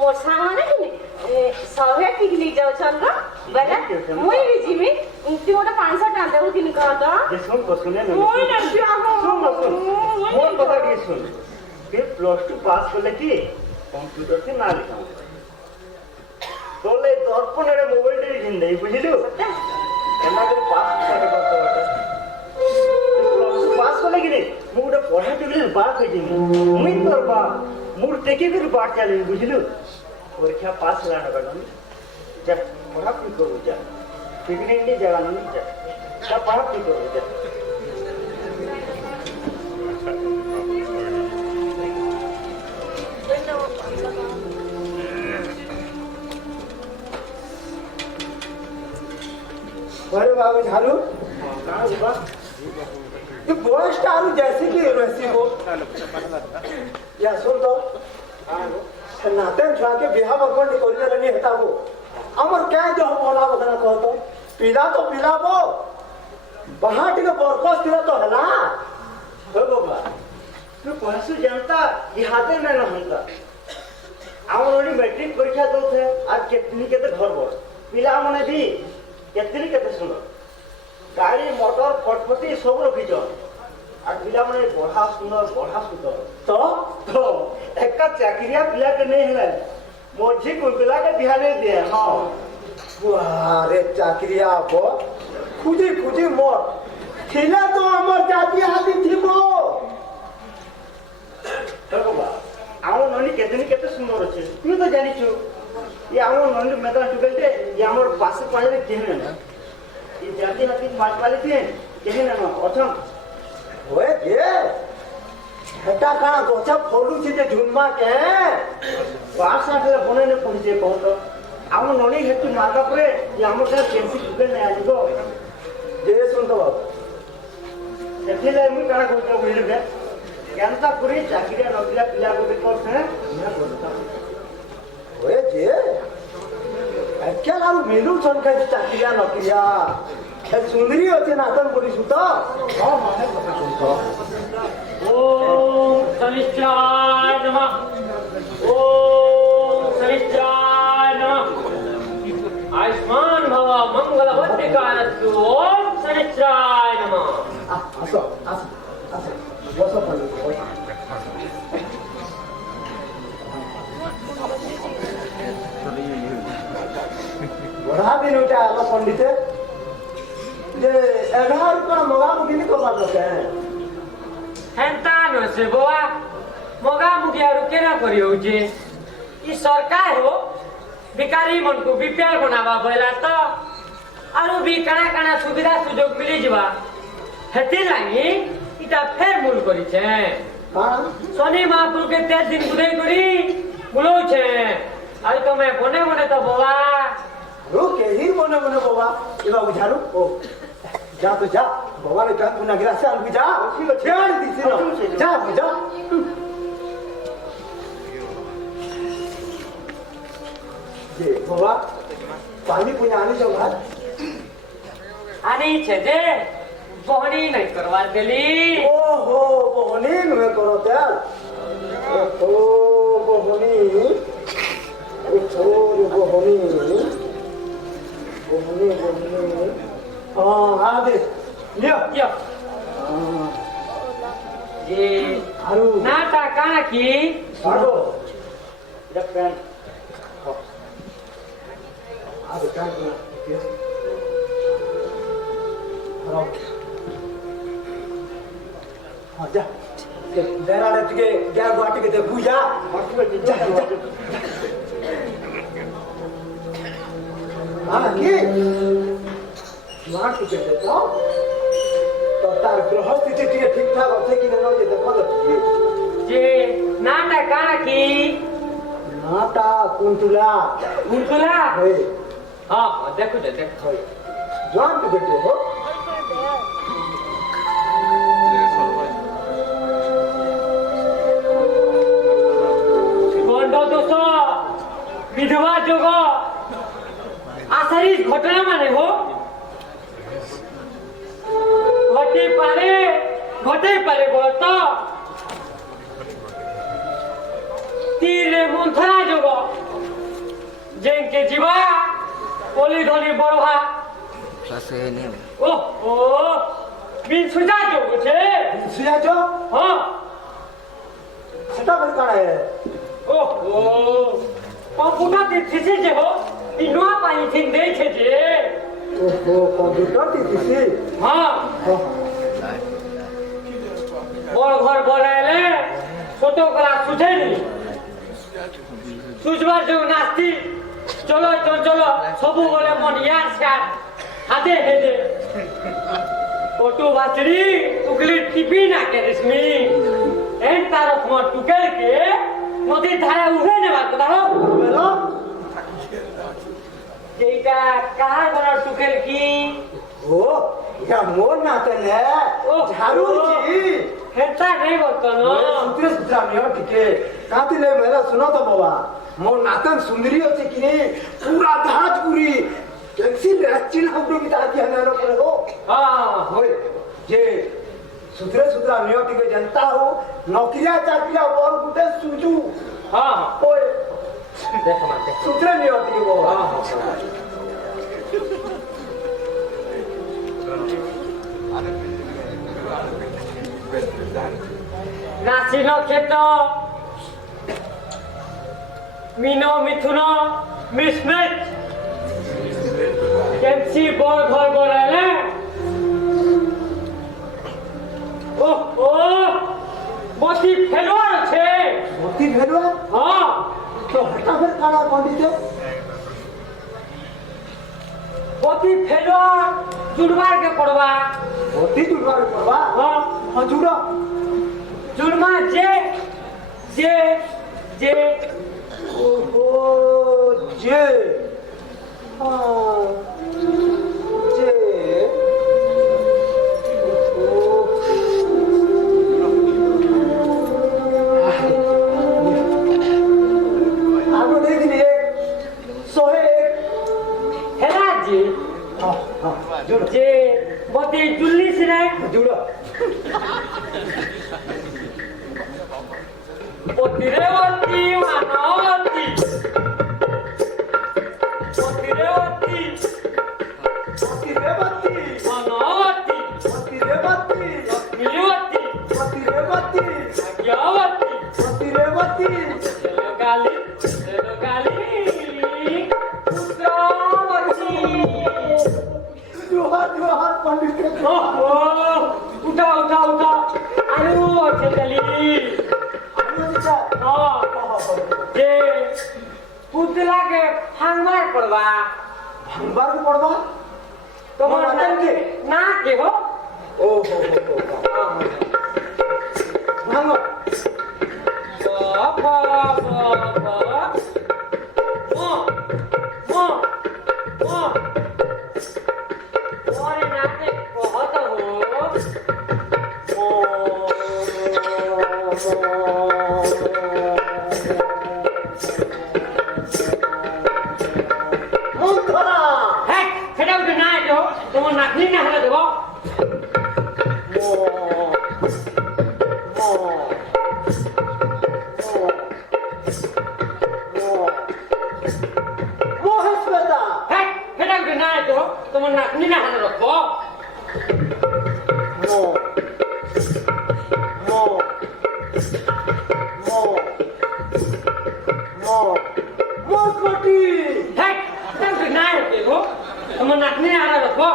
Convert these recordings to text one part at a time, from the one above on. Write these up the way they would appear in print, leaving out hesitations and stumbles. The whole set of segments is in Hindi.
मोर सामने सभे पिकनिक जाऊ छन ना बेले मुई भी जिमी ती मोठा पाणसा टांदे होती नि का आता ये सुन को सुने ना ओय नक्की आगो सुन मोर बता के सुन फिर +2 पास करले की कंप्यूटर से ना लिखाऊं तोले दर्पण रे मोबाइल रे जिंदे बुझिलु एना करे पास करे करतो पास करले कि नहीं मुडे पढ़ा के बात है जिनी मुई तोर बा मुर टेके के बात चले बुझिलु परीक्षा पास होला ना करन जा पढ़ा की करू जा पिकनिक नहीं जाना नहीं जा क्या पढ़ा की करू जा अरे बाबू झालू कहाँ हुआ ये बॉय स्टार जैसे कि वैसी हो या सुन तो नाते छुआ के बिहार बकवान कोरिया नहीं हटा वो अमर क्या जो बोला बदना कहो तो पिला वो बाहर के बरकस दिला तो हला हो बाबा तू पढ़सु जानता ये हाथे में न होता आउन मैट्रिक परीक्षा दो थे आज कितनी के तो घर बोल पिला मने भी कितनी के तो सुनो गाड़ी मोटर फटफटी सब रखी जो আর পিলা মানে পড়া সুন্দর তো একটা চাকরিয়া পিলা के नहीं है मोझी को पिला के ध्यान दे हां अरे चाकरिया बो खुजी मोर थिला तो हमर जाति हाथी थिबो देखो बा आउ ननी केते सुंदर अछि तू तो जानि छु ये आउ ननी मेदा टुबेलते ये हमर पास पाले केहन ना ये जाति हाथी मार पाले थे केहन ना अथम ओए जे हटा का गोचा फोलू छी जे झुनमा के पास आठले बने ने पहुंचे कहत आउ ननी हेतु मारका परे ये हमर का केसी टुबे नै आजिगो जे सुन तो बाबू सेथिले मु काना कहत बुझले बे केनता पुरी चाकरिया नौकरिया पिला को देखो से ना बोलता ओए जे क्या लारू मेनू सन का चाकरिया नौकरिया क्या सुंदरी होते नातन बोली सुता हां माने पता सुनतो ओम शनिश्चराय नमः ओम शनिश्चराय नमः आयुष्मान भव मंगलवत्तिकायस्तु ओम शनिश्चराय नमः आसो बसो पड़े बड़ा दिन उठा आलो पंडित जे 11 का मगा मुगिनी को बात होते हैं हेंता न से बोआ मगा मुगिया रुके ना करी होजे ई सरकार हो भिखारी मन को बीपीएल बनावा बोला तो आरो भी काना सुविधा सुयोग मिली जवा हेती लागी इटा फेर मूल करी छे हां शनि महापुर के 13 दिन बुझाई करी बोलो छे आज तो मैं बने तो बोला रुके ही बने बाबा ये बाबू झाड़ू ओ जा तो जा बाबा ने कहा पुना गिरा से अलग जा छेड़ दी थी जा ये बाबा पानी पुना आने जाओ भाई आनी छे जे बोहनी नहीं करवा देली ओहो बोहनी में करो त्याल ओ बोहनी हाँ दे लियो ये आरू नाटा काना की आरो इधर पैन आरो क्या हाँ जा देरा रे तुके क्या गुआटी के देखू जा हाँ की मार तुके देखो तो तार ग्रह स्थिति ठीक ठाक होते कि नहीं ये देखो तो जे नाटा काना की नाटा कुंतुला है हाँ देखो देखो जान तो बेटे हो विधवा जोग आसारी घटना माने हो घटे पारे बोलत तीरे मंथरा जोग जेंके जीवा पली धनी बड़हा ओहो बिन सुजा जो छे सुया जो हां सेटा बर काना है ओहो कंप्यूटर के थीसी जे हो इ नोआ पाई थिन दे छे जे ओहो कंप्यूटर ती थी हां बड़ घर बनाइले छोटो कला सुझे नी सुझबार जो नास्ती चलो सबु बोले मन यार साथ हाथे हेदे फोटो बाचरी उगली टिपी ना के रश्मि एन तारो फोन टुकेल के नदी धारा उगे ने बात बताओ बोलो जेटा कहां बना टुकेल की ओ या मोर नातन है झाड़ू जी हेता नहीं बतनो सुतरे सुतरा मियो ठीके काती ले मेरा सुनो तो बाबा मोर नातन सुंदरी होती कि नहीं पूरा धाजपुरी कैसी रचिन हमरो की दादी हनारो पड़े हो हां होय जे सुतरे सुतरा मियो ठीके जनता हो नौकरिया चाकरिया और गुटे सुजू हां होय देख माते सुतरे मियो ठीके वो हां नासिनो खेतो मीनो मिथुनो मिसमेट केमसी बोल घर बोलाले ओहो मोती फेलवार छे मोती भेलवा हां तो हटा फिर काना पंडित मोती फेलवार जुड़वार के पड़वा मोती जुड़वार पड़वा हां हां जुड़ा जुड़मा जे ओहो जे हाँ जे आगो देख लिए सोहे हेला जी हाँ हाँ जुड़ जे मोती जुल्ली से नहीं जुड़ा पोतिरेवती मानवती पोतिरेवती मोती रेवती मानवती मोती रेवती मिलवती मोती रेवती यावती मोती रेवती गाली पुत्रावती जोहार पंडित ओहो उठा आलू चली हाँ जे पुतला के फांगमार पड़वा भंगबार को पड़वा तो मटन के ना के हो ओ हो भांगो और नाके बहुत हो मुंधरा है सेटा उठे ना के हो तुम नाकनी ना हला देबो मोहेश बेटा है सेटा उठे ना के हो तुम नाकनी ना हला रखो मोकोटी है सेटा उठे ना के हो तुम नाकनी ना हला रखो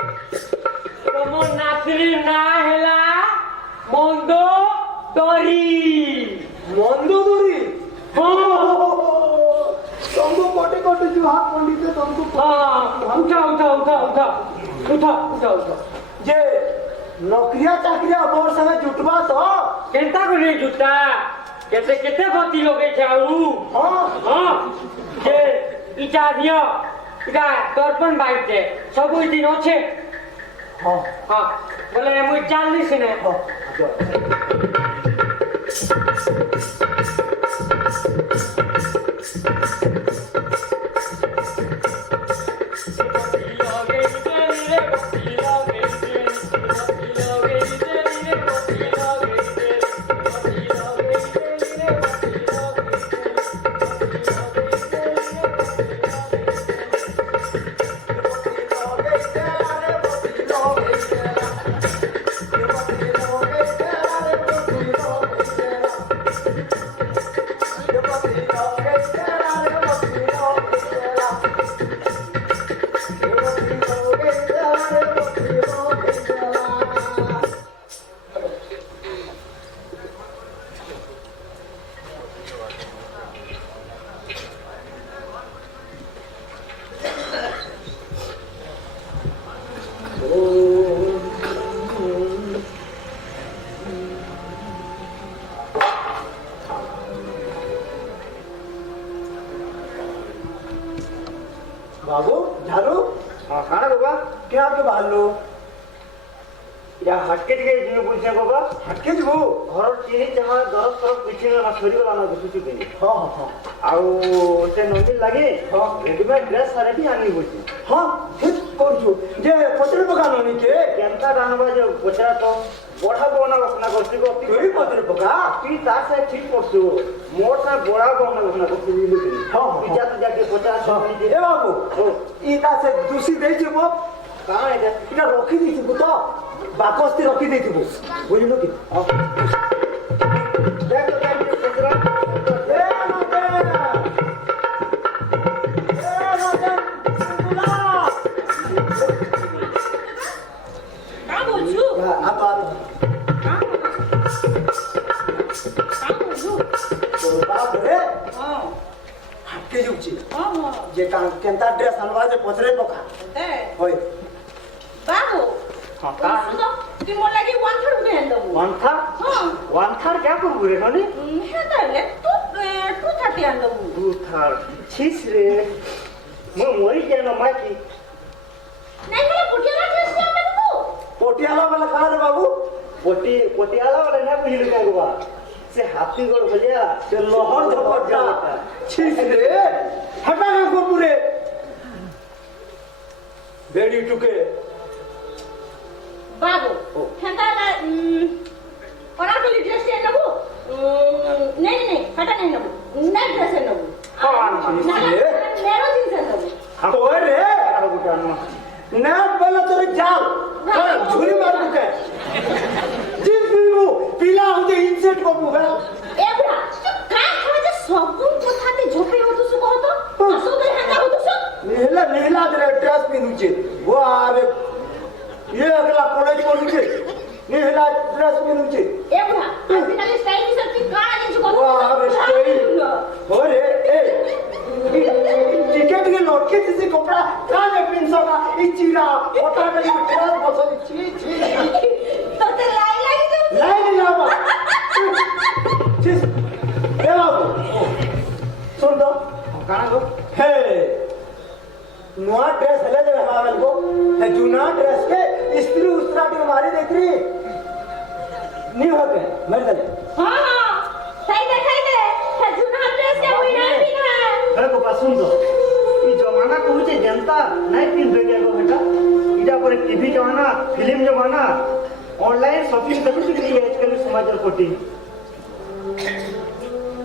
तुम नाकनी ना हला मोंदो डोरी मंदोदरी हाँ तुमको कोटे कोटे जो हाथ पंडित है तुमको हाँ उठा जे नौकरिया चाकरिया मोर संगे जुटवा तो केंता को नहीं जुटा केते केते गति लोगे जाऊ हाँ हाँ जे इटा दियो इटा दर्पण बाइटे सब दिन अच्छे हाँ हाँ बोले मुझे चालनी से नहीं हाँ Thank you. बाबू झालू हाँ खाना बाबा क्या के बाहरलो या हटके टिके जियो बुझे बाबा हटके जबो घर चिनी जहाँ 10 तरफ पीछे ना छोरी वाला ना देखुची के हां हां आउ से नंदी लागे हाँ। रेडीमेड ड्रेस सारे भी आनी बुझी हां ठीक करछु जे पत्र पकानो नि के केंता डानबा जो पचरा तो बड़ा बना बसना करती को तोरी पत्र पका ती तार से ठीक करछु मोर सा बड़ा बना बसना करती लीलु के हाँ, हाँ। पिजा तो जाके 50 ए बाबू हो इता से दूसरी देई जेबो कहां है जा इटा रखी दैथिबो तो बाकस्ती रखी दैथिबो बुझलो कि देख तो जाके पचरा ए मदन सुला का बोलछु आ बात का बोलछु तो बाप रे हां हटके जुची हां जे केंता ड्रेस अनवा जे पचरे पका दे होय बाबू हां का सुनो कि मोर लागि वन थर्ड पहन दबु वन थार क्या करबो रे ननी हे ताले तू 230 आन दबु दू थार छिस रे म मोरी के न माकी नहीं बोले पुटिया ड्रेस के आन दबु पोटियाला वाला कहा रे बाबू पोटियाला वाला ना बुझिल का गोवा से हाथी गोड़ भलिया से लोहर झपटा छिस रे हटा ना गोपुरे बेड़ी टुके बाबू हेंता ओना कोली ड्रेस के आन दबु नहीं हटा नहीं दबु नहीं ड्रेस आन दबु मेरो जींस आन दबु ओए रे गुटानो ना बोला तोरे जाओ झुरी मार के जिन पीलू पीला हो जे इंसेट को बुगा एबरा का खजे सबु कथाते झोपे हो तुसु कहतो असो दे हेंता हो तुसु नेहला दे ड्रेस पिनु छे वो आवे ये अगला कॉलेज पढ़ु छे नेहला ड्रेस पिनु छे एबरा आजकल स्टाइल की सब की काला नहीं छको वो आवे स्टाइल ओरे ए टिकट के लौट के किसी कपड़ा का ने पिनसोगा ई चीरा ओटा में ड्रेस बसो छी तो ते लाई लाई ना बा छिस ए बाबू सुन दो काना गो हे नया ड्रेस हले दे हमारे को है जुना ड्रेस के स्त्री उस्तरा के मारे देख रही नहीं हो गए मर गए हां सही दे है जुना ड्रेस के हुई नहीं पीना अरे को सुन दो ई जमाना कहू छे जनता नहीं पिन दे के बेटा इजा पर टीवी जमाना फिल्म जमाना ऑनलाइन शॉपिंग करू छी के आजकल समाज कोटी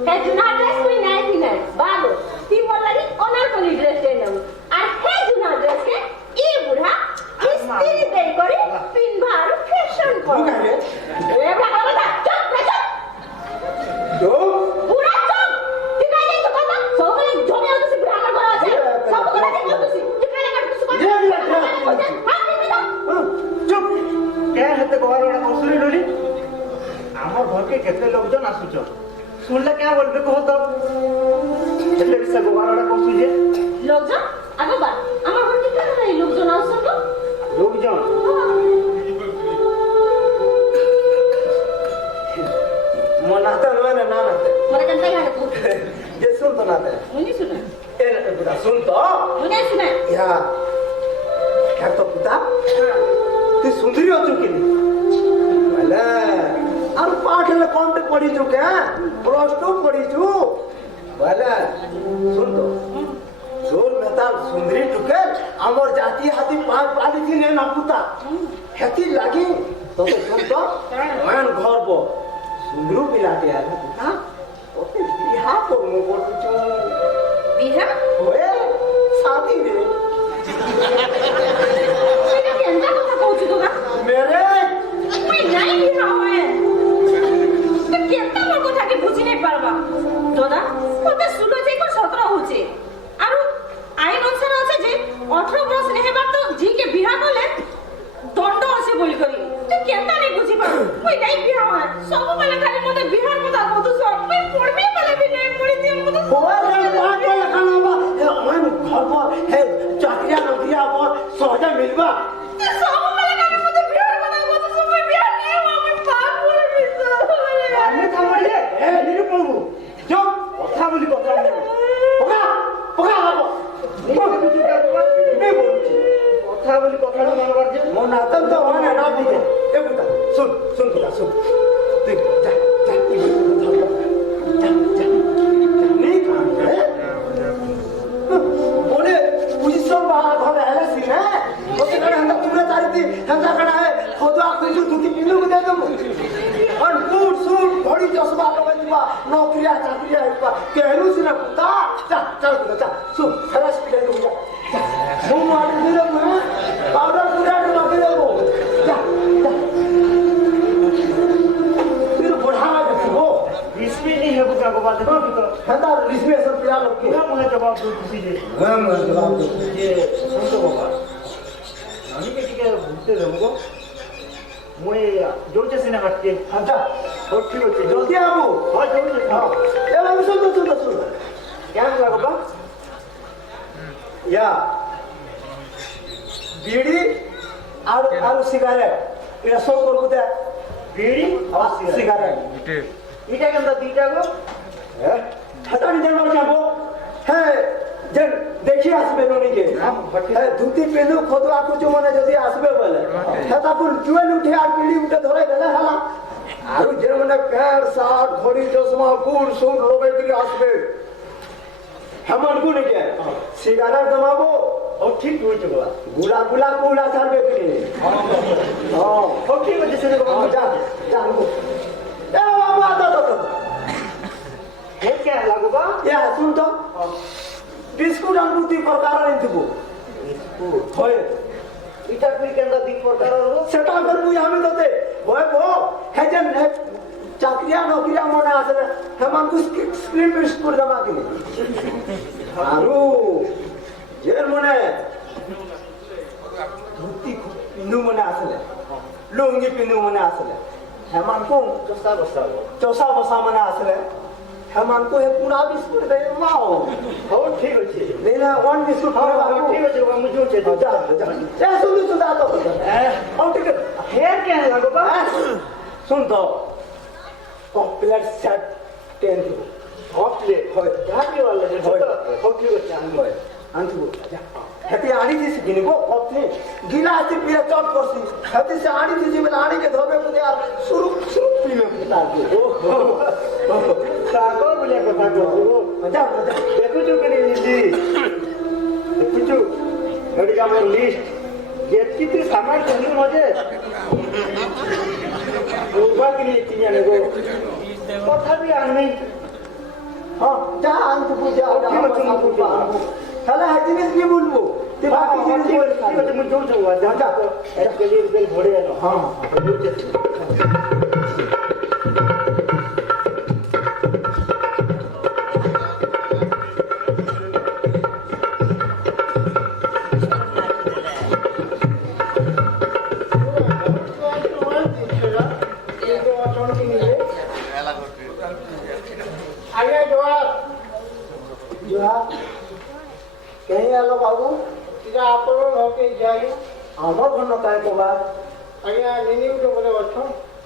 है जुना ड्रेस हुई नहीं पीना बाबू ती बोल लगी ओनर कोली ड्रेस के न और है जुना ड्रेस के ई बुढ़ा स्त्री दे करी पिन भार फैशन तू को कह रे ए बड़ा चुप दो पूरा चुप दिखाई दे तो कहता सब लोग झोमे हो तुसी बुढ़ा कर আছে सब को देखो तुसी दिखाई लगा तुसी ये भी लग रहा चुप क्या हेते गोवार वाला कसुरी डोली हमर घर के केते लोग जन आसुच सुनले क्या बोलबे कहो तो हेते से गोवार वाला कसु जे लोग जन आगो बा আমার ঘর কি করে নাই লোক জন আসছেন তো लोग जन मनाता ना ना মনে কেন তাই হাতে তো ये सुन तो ना दे মুনি শুনে ए बुरा सुन तो মুনি শুনে या क्या तो पुता तू सुंदरी हो चुकी भले अब पाठ ले कौन पे पढ़ी चुके हैं प्लस 2 पढ़ी छु भले सुन तो जोर मेता सुंदरी टुके हमर जाति हाथी पांच पाली थी ने ना पुता हेती लागी तो सुन तो मन घर बो सुंदरू पिलाते आया पुता ओके बिहा को मो बोलू छु বিহা ओए शादी रे সেটা কেন কথা কইছো তো मेरे মই নাই বিহা হয় তো কেনটা মোর কথা কি বুঝি নাই পারবা দাদা কত সুলো যে কো 17 হচ্ছে আর আইন অনুসারে আছে যে 18 বছর নেহেবার তো জি কে বিহা করলে দণ্ড আছে বলি করি তো কেনটা নাই বুঝি পারো মই নাই বিহা হয় সব বেলা খালি মতে বিহার কথা কত সব মই পড়বে বেলা বি নাই পড়ি দিয়ে মতে ओए रे पांच वाला खाना बा मन घर पर है चाकरिया नौकरिया पर सहजा मिलबा সব বেলা খালি মতে বিহার কথা কত সব মই বিহার নিয়ে আমি পাপ করে বিছা आने थामले ए निरु प्रभु जो কথা বলি কথা पका पका बाबू नहीं बुझी का सनातन तो माने ना बुझे ए बुता सुन बुता सुन तू जा नहीं काम है बोले पुलिसों बाहर घर है सीना ओके कड़े हम तुमने तारी थी हम कड़ा है खुदा कुछ दुखी पिनु को दे दम और बूट सूट घड़ी चश्मा लगा दिबा नौकरिया चाकरिया है केहनु सीना ता चल जा सुन खलास पे दे जा वो मार दे रे पाउडर पूरा लगा दे वो जा फिर बढ़ावा देखो इसमें नहीं है बुका को बात है तो हता इसमें सब पिया लोग के पूरा मुझे जवाब दो किसी ने हम जवाब दो ये हम तो बाबा नानी के टिके भूलते रहूंगा मुझे जोर से ना काट के अच्छा और ठीक है जल्दी आओ हां जोर से हां ए हम सुन क्या लगा बाबा या बीड़ी और सिगारेट इरा सब करबो दे बीड़ी और सिगारेट इटा के अंदर दीटा को हटा नहीं देना चाहो है जन देखिए आसबे नोनी के है धुती पेनु खोदवा को जो माने जदी आसबे बोले है तापुन जुएल उठे आ पीड़ी उठे धरे देले हला आरु जे माने पैर साथ घड़ी चश्मा बूट सूट लोगे के आसबे हमन को नहीं के सिगारेट दमाबो और ठीक हो चुका गुला पूरा चलबे के हां और ठीक है जैसे को जा ए बाबा तो ये क्या है लागू बा या सुन तो बिस्कुट और बुद्धि प्रकार नहीं थी होय इटा कोई के अंदर दी प्रकार हो सेटा कर मुई हमें तो दे वो है जन चाकरिया नौकरिया मने आसरे हम कुछ स्क्रीन पे स्कूल जमा के आरो जेर मने धोती पिंदु मने आसले लुंगी पिंदु मने आसले हेमान को चौसा बसा मने आसले हेमान को है पूरा बिस्कुट दे माओ हो ठीक है लेना वन बिस्कुट हां ठीक है जो मुझे चाहिए जा सुन तो और ठीक है हेयर क्या है लागू बा सुन तो कंप्लीट सेट 10 कंप्लीट हो क्या के वाले जो हो ठीक है होय आंतु जा हेती आनी थी सिगिनी को अपने गिला से पीरा चौक करसी हेती से आनी थी जीवन आनी के धोबे को यार शुरू पीवे पिता के ओ साको बोले कथा को मजा देखो जो के जी देखो जो गाड़ी का लिस्ट ये कितने सामान चाहिए मुझे ऊपर के लिए चाहिए को कथा भी आने हां जा आंतु पूजा जा हला हजीबिस की बोलबो ते बाकी जिनिस बोल ठीक है मुझे जोर से हुआ जा तो इसके लिए बिल भरे है हां कहीं आलो बाबू इधर आप लोग होके जाइए हमर घर न काय को बात आगे नीनी उठो बोले अच्छो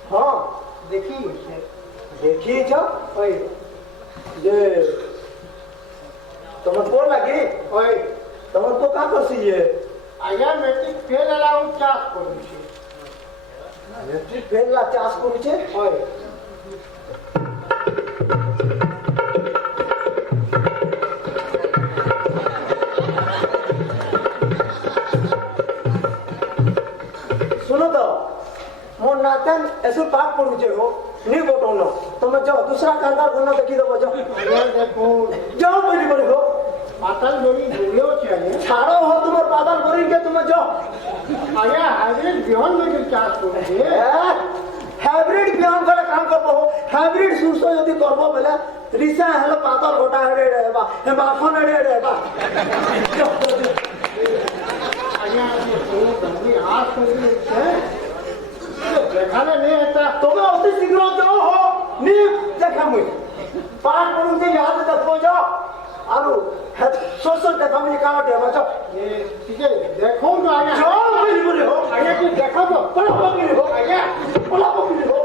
हां देखी मुझे देखी छ ओए जे तुम को लगे ओए तुम को का करसी ये आगे मैट्रिक फेल अलाउ चास करू छी मैट्रिक फेल ला चास को छे ओए सुनो तो मोर नातन ऐसे पाठ पढ़ू छे हो नहीं बोटो न तुम जाओ दूसरा कारगर करना देखी दो जाओ आगे देखो जाओ बोली बोली हो पातल जोड़ी भूलियो चाहिए छाड़ो हो तुम पागल बोली के तुम जाओ आगे हाइब्रिड बियॉन्ड में चास करू छी हाइब्रिड बियान करे काम करबो हो हाइब्रिड सुरसो यदि करबो बेले रिसा हेलो पातल गोटा हेडे रहबा हे माखन हेडे रहबा आगे तो बंदी आस करू छे देखा नहीं आता तुम्हें अति शीघ्र जाओ हो नी देखा मुई पाठ पढ़ू के याद रखो जाओ आरो सोशल देखा मुई का देबा जाओ ये ठीक है देखो तो आगे जाओ बोली बोली हो आगे की देखो तो बोला बोली हो आगे बोला बोली हो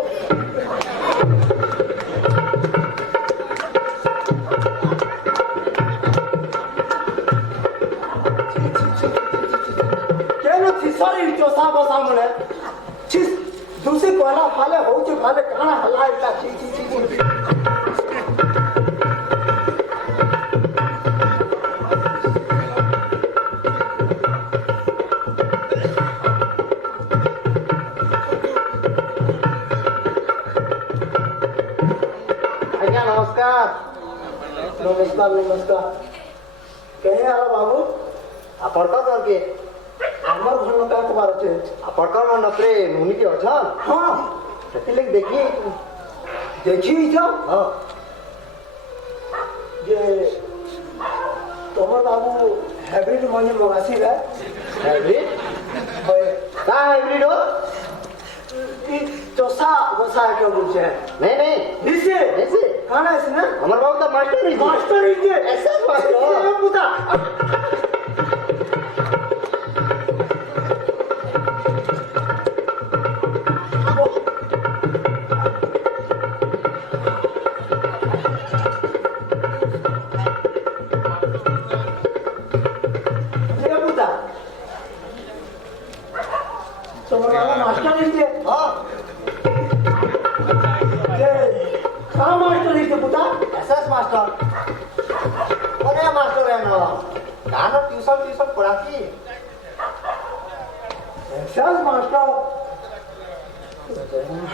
केनो थी सॉरी चोसा बसा मने ଆଜ୍ଞା ନମସ୍କାର। नमस्कार नमस्कार कहे आला बाबू ଆପଣଙ୍କ ଦରକେ हमर घर में का कबार छे ଆପଣଙ୍କ ମନରେ ମୁନିଟି ଅଛନ୍ हां ସେଥିଲାଗି ଦେଖି देखी छ ହଁ जे तोमर बाबू हाइब्रिड मने मगासी रे ହାଇବ୍ରିଡ୍ होय କା ହାଇବ୍ରିଡ୍ हो ई चोसा गोसा के बुझे नहीं नहीं निसे ऐसे काना है ना हमारे बाबू तो मास्टर ही मास्टर ही जे ऐसा मास्टर ये पुता ये पुता तुम्हारा मास्टर ही जे हाँ जे कहाँ मास्टर ही जे पुता एसएस मास्टर बढ़िया मास्टर है ना गाना ट्यूशन पढ़ाती एक्साइज मास्टर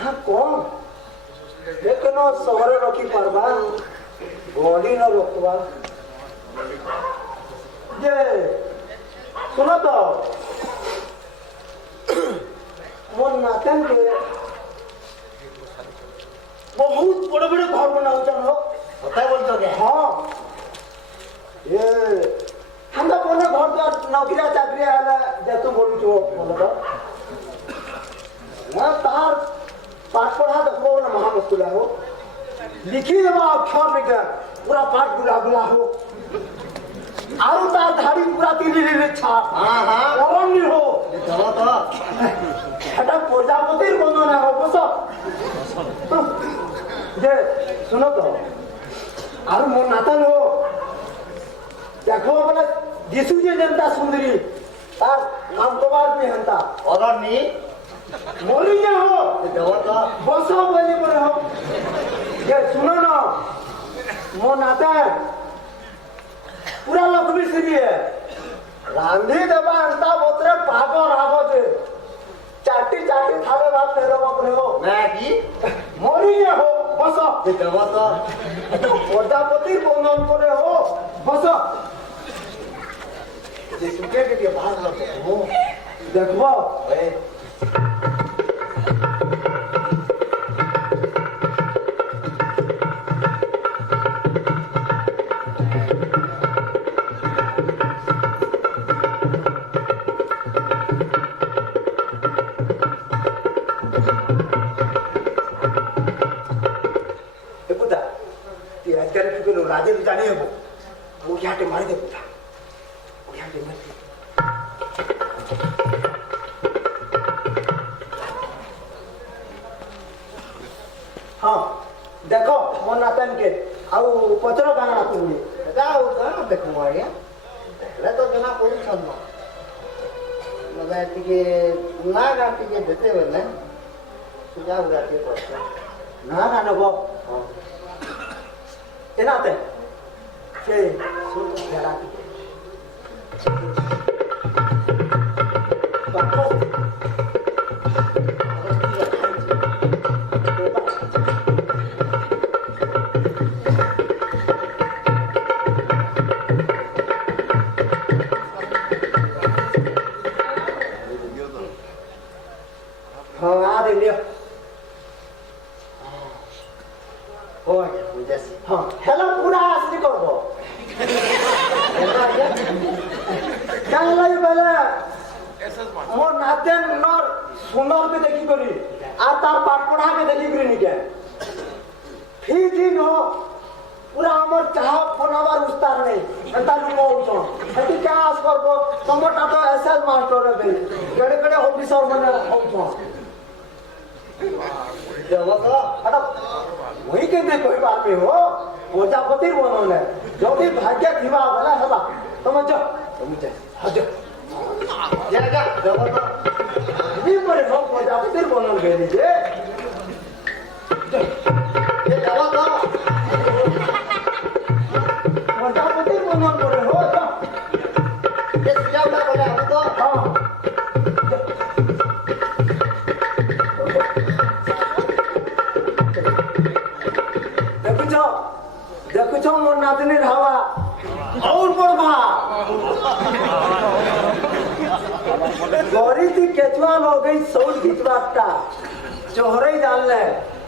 हाँ कौन लेकिन शहर रखी पारबा बॉडी न रखबा जे सुनो तो मोर नातन के बहुत बड़े बड़े घर बनाओ हो होता बोल तो क्या हाँ ये हम तो बोले घर द्वार नौकरी चाकरी आला जैसे बोलू छो बोलो तो ना तार पाठ पढ़ा देखो ना महा मुश्किल हो लिखी देवा अक्षर लिखे पूरा पाठ गुला गुला हो आरु तार धाड़ी पूरा तीली लीली छाप हाँ हाँ गरम नहीं हो चलो तो এটা প্রজাপতির বন্ধনা অবশ্য যে শুনো তো আর মোর নাতান হো দেখো মানে যিশু যে জনতা সুন্দরী তার নাম কবার বি হন্তা ऑर्डर नहीं মরি না হো चलो तो বস বলি করে হো যে শুনো না মোর নাতান পুরা লক্ষ্মী শ্রী রান্ধি দেবা আনতা বতরে পাগল আগতে चाटी चाटी थाले बात तेरे बापरे हो मैं की मरी ना हो बस चलो तो प्रजापति बंधन करे हो बस ये सुखे के लिए बाहर लग हो देखबो ए एपुदा ती राजकारण फुकेलो राजे जाने हो वो याटे मारी दे पुता वो याटे मारी दे हाँ देखो मोर नातन के आउ पचरो गाना तुमने जाओ तो देखो मारिया ले तो जना कोई छन मजा टिके ना गाती के देते बने सुझाव गाती पड़ता ना ना ना वो हां एनाते से सुन जरा हाँ आ दे लियो ओए मुझे हाँ हेलो पूरा असली कर दो क्या लगे पहले मोर नातेन नर सुंदर के देखी करी आ तार पाठ पढ़ा के देखी करी निके फिर दिन हो पूरा हमर चाह बनावार उस्तार नहीं एता लुको उछो एती क्या आस करबो समटा तो एसएस मास्टर रे बे केड़े केड़े ऑफिसर बने उछो चलो तो अरे वही के दे कोई बात नहीं हो प्रजापति बनने जो भी भाग्य थिबा भला हला समझ समझ हज जा जा चलो तो भी पर हो प्रजापति बनल गेली जे ये যাবো তো প্রজাপতি মনে করে হো তো যে সুজা উড়া বলে আমি তো হ্যাঁ দেখুছ দেখুছ মোর নাতনির হাওয়া और पड़वा गौरी थी केचुआ हो गई सौर घिचवाटा चोहरे डालने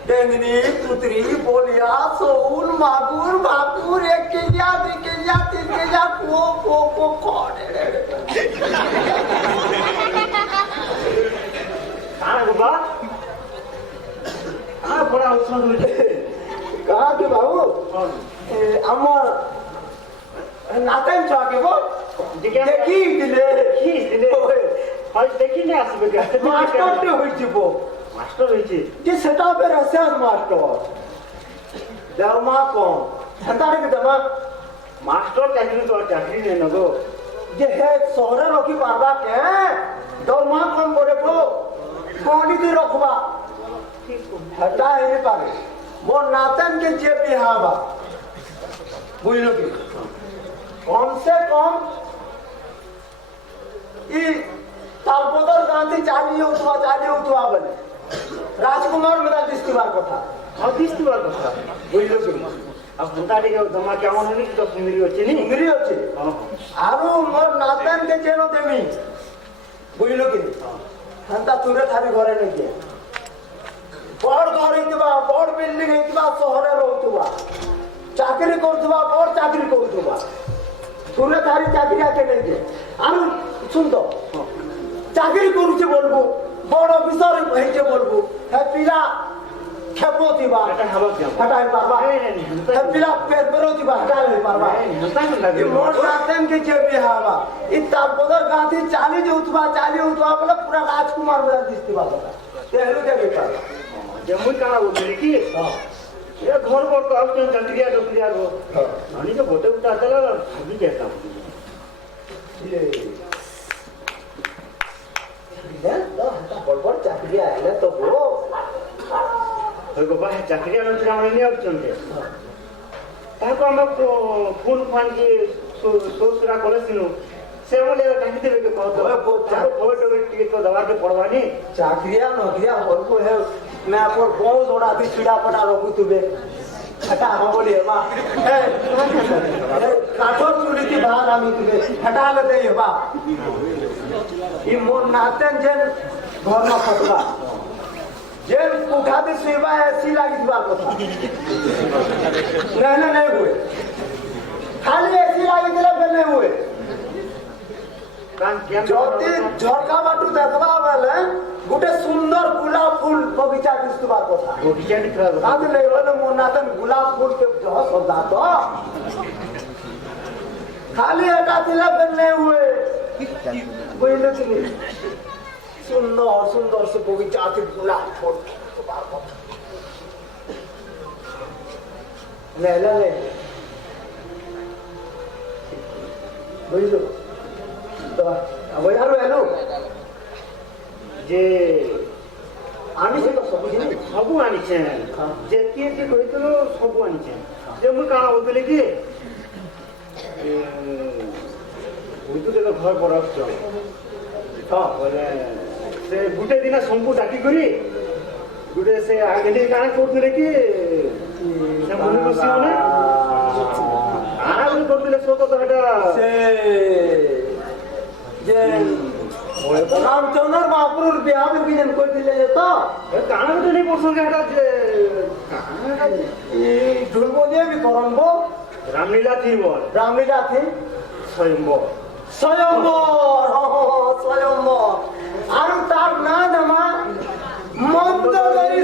डेंगनी तुतरी बोलिया सोल मागुर भाकुर एक केलिया दो केलिया तीन केलिया को खोड़े କାଣା ଗୋବା କାଣା ପଡା ଉଛନ ହଉଛେ कहा कि बाबू अमर नातन छाके वो देखी दिले কি দিলে আজ দেখি না আসবে मास्टर टे होई जिबो মাস্টার হয়েছে যে সেটা पे रहसे मास्टर दरमा कौन हतारे के दमा মাস্টার চাকরি তো আর চাকরি নেই না গো जे है शहरे रखी पारबा के दरमा कौन करे को कोनी दी रखबा हटा हे पारे मोर नातन के जे बिहावा बुझलो की कम से कम ई तालपोदर गांधी चाली उठवा बोले राजकुमार मेरा दिस्तिवार कथा দিবার কথা বুঝলো কি আর ঘন্টা টিকে জমা কেমন হলি তো ফ্যামিলি হচ্ছে নি इंग्री अच्छे आरु मोर नातन के जेनो देमी बुझलो की हंता तुरे थारी घरे नहीं के बड़ घर हेतिबा बड़ बिल्डिंग हेतिबा शहरे रहतुबा चाकरी करतुबा बड़ चाकरी करतुबा तुरे थारी चाकरी आके नहीं के आरु सुन तो चाकरी करूचे बोलबो बड़ ऑफिसर हेजे बोलबो हे पिला खेपो थिबा এটা খাবার দাও हटाई पारबा नहीं, नहीं, हे पिला पेट पेरो थिबा हटाई पारबा হন্তা লাগে मोर नातन के जे बिहावा इ तालपोदर गांधी चाली बोले पूरा राजकुमार मेरा दिस्तिबा बोला तेहलु के बेटा যে মুই কানা বলি কি हां এ ঘর বড় তো আউছেন চাকরিয়া ডকরিয়া গো আমি তো বটে উঠা তালা ভাবি যেতাম ये तो हटा बड़ चाकरी आले तो वो ওই গো বাহে চাকরিয়া নছিল আমরা নিয়ে আউছেন তারপর আমরা ফোন ফান কি সোসরা করেছিল সে বলে কাহি দেবে কে কত খবর টবর টিকে তো দেওয়ার পড়বানি चाकरिया नौकरिया बोलबो है मैं आपको बहुत जोड़ा भी चिड़ा पड़ा रोकू तुबे हटा हम बोलिए बा काठो चुली की बाहर आमी तुबे हटा ले दे बा ई मोर नातन जेन घर में फटवा जेन उठा दे सेवा ऐसी लागी बात कथा नहीं हुए खाली ऐसी लागी दिला नहीं हुए কান জ্ঞান যদি ঝরকা বাটু দেখবা বেলে গোটে সুন্দর গোলাপ ফুল বগিচা দিস্তবার কথা বগিচা নিতে আজ লে বলে মোর নাতন গোলাপ ফুল के जह सदा तो खाली हटा दिला बनने हुए बोले कि सुंदर सुंदर से बगीचा के गोलाप फूल बार কথা ले বুঝলো তো আবার আর এলো যে আমি সে তো সব জিনিস ସବୁ ଆଣିଛେଁ ଯେତିକି ଯେତିକି କହିଥିଲୁ ସବୁ ଆଣିଛେଁ ଯେ ମୁଁ କାଣା କହୁଥିଲି କି ବୁଝୁ ଦେଖ ଘର ବଡ଼ ଆସୁଛ ହଁ ବୋଲେ ସେ ଗୋଟେ ଦିନ ସବୁ ଡାକିକରି ଗୋଟେ ସେ ଆଗଲି କାଣା କରୁଥିଲେ କି ସେ ମନେ ବସିବନେ କାଣା ବୋଲି କରୁଥିଲେ ସତ ତ ସେଟା से जे रामचंद्र महापुर बिहार में भी जन कोई दिले तो କାଣା ଗୋଟେ ନେଇ ପସନ୍ଦ ସେଟା ଯେ କାଣା ये ढुलबोलिए भी करंबो ରାମଲୀଳା ଥିବ रामलीला थी ସ୍ୱୟମ୍ବର स्वयंवर आरु तार ना दमा मंदरी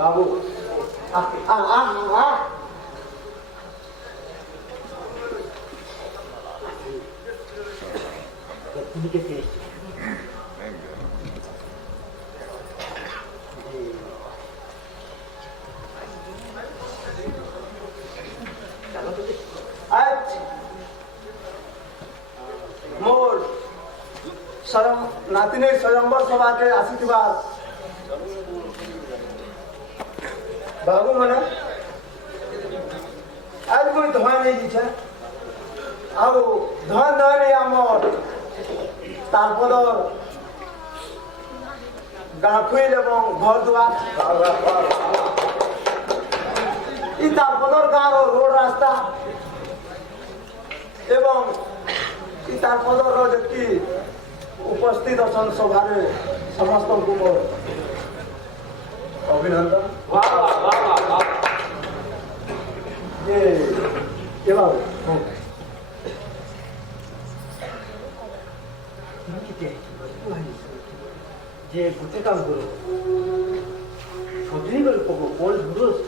বাবু মোর নাতিনের স্বয়ম্বর সভাকে আসিଥିବା বাবু মানে আজ মুই ধোয়া নেই দিছে ଆଉ ଧଆ ଧଆରେ ଆମର ତାରପଦର ଗାଁଫୁଇଲ ଏବଂ ଘର ଦୁଆର ଇ ତାରପଦର ଗାଁର ରୋଡ ରାସ୍ତା ଏବଂ ଇ ତାରପଦର ଯେତିକି ଉପସ୍ଥିତ ଅଛନ୍ ସଭାରେ ସମସ୍ତଙ୍କୁ ମୋର ଅଭିନନ୍ଦନ ଯେ ବାବୁ যে গোটে কাম করো সদিন করে পকো কোন ধুরস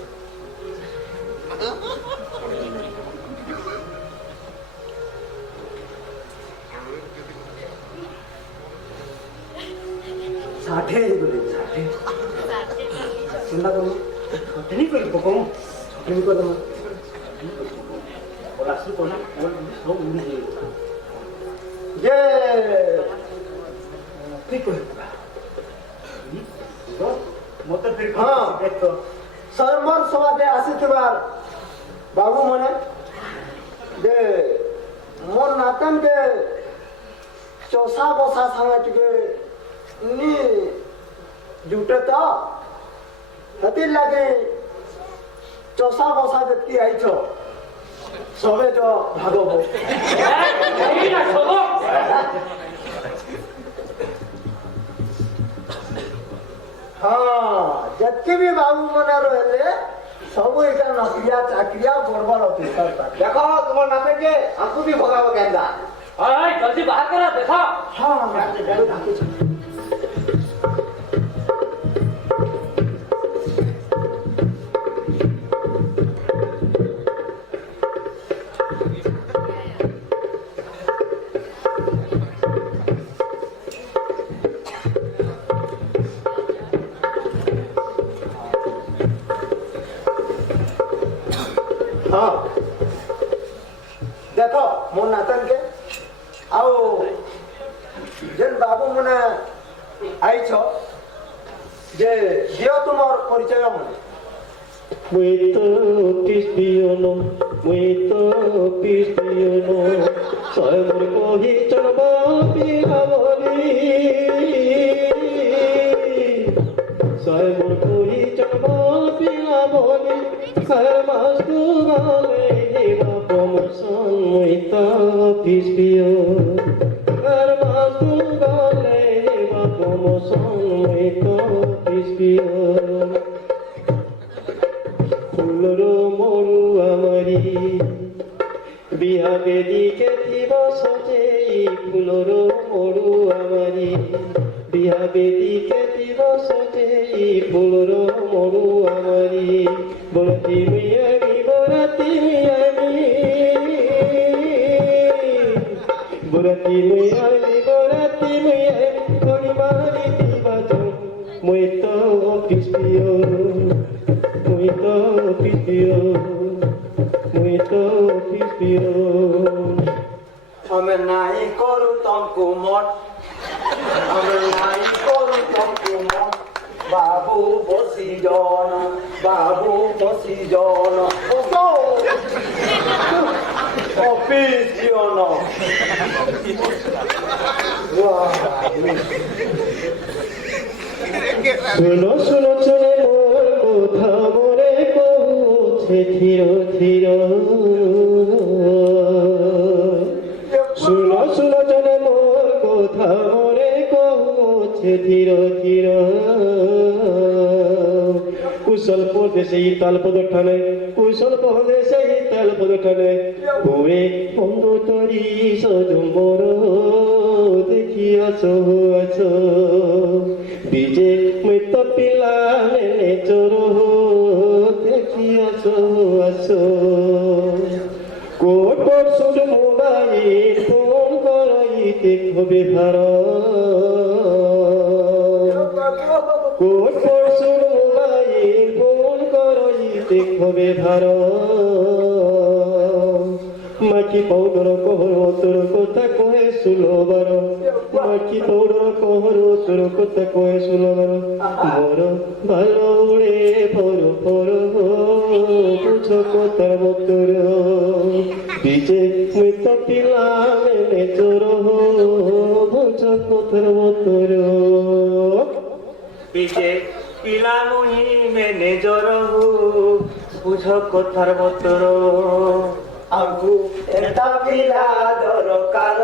ষাঠে করে ষাঠে চিন্তা করো সদিন করে পকো সদিন করে ওরা আসু কোনা কোন সব উড়ি যে ঠিক করে মত ফির হ্যাঁ। দেখো স্বয়ম্বর সভাতে আসিଥିବାର ବାବୁ ମାନେ ଯେ ମୋର ନାତନକେ ଚଷା ବସା ସାଙ୍ଗେ ଟିକେ ନି ଜୁଟେ ତ ସେଥିର୍ ଲାଗି ଚଷା ବସା ଯେତିକି ଆଇଛ ସବେ ଯ ଭାଗବ ହଁ ଯେତିକି ବି ବାବୁ ମାନେ ରହିଲେ ସବୁ ଏଇଟା ନକରିଆ ଚାକିରିଆ ବଡ ବଡ ଅଫିସର ଦେଖ ତୁମର ନାତେ କେ ଆମକୁ ବି ଭଗାବ କେନ୍ତା ଜଲ୍ଦି ବାହାର କର ଦେଖ ହଁ ଡାକୁଛି ହଁ ଦେଖ ମୋ ନାତନକେ ଆଉ ଯେନ୍ ବାବୁ ମାନେ ଆଇଛ ଯେ ଦିଅ ତୁମର ପରିଚୟ ମାନେ Muito cristiano, muito cristiano, soy muy cogido no papi amori, soy muy cogido no papi amori, además tu gale lleva promoción muito cristiano, además tu gale lleva promoción muito cristiano. ফুলৰো মৰু আমাৰি বিয়া বেদিকে থিব সজেই ফুলৰো মৰু আমাৰি বিয়া বেদিকে থিব সজেই ফুলৰো মৰু আমাৰি বৰতি মিয়ামি বৰতি মিয়ামি বৰতি মিয়ামি বৰতি মিয়ামি কৰি মাৰি দিবা মই তো কৃষ্ণ muito cristiano. ଆମେ ନାଇଁ କରୁ ତମକୁ ମନ ଆମେ ନାଇଁ କରୁ ତମକୁ ମନ ବାବୁ ବସି ଜନ ଅଫିସ ଜନ শুনো শুনো চলে মোর কথা মোরে কহুছে ধীর ধীর শুনো শুনো চলে মোর কথা মোরে কহুছে ধীর ধীর কুশল পদেশে তালপদ ঠানে কুশল পদেশে তালপদ ঠানে পুরে বন্ধ তরি সজম্বর দেখিয়াছ আছ বিজে মৃত পিলা নেনে চোর বিহার কোন পরশুর মোবাইল ফোন করই দেখো বিহার মাটি পৌডর কহর তোর কথা কহে সুলবার মাটি পৌডর কহর তোর কথা কহে সুলবার মোর ভালো উড়ে পর পর বুঝ কথার মতর বিজে মুই তো পিলা মেনে চোর বুঝ কথার মতর পিছে পিলা মুহি মেনে জর বুঝ কথার মতর ଆମକୁ ଏଟା ପିଲା ଦରକାର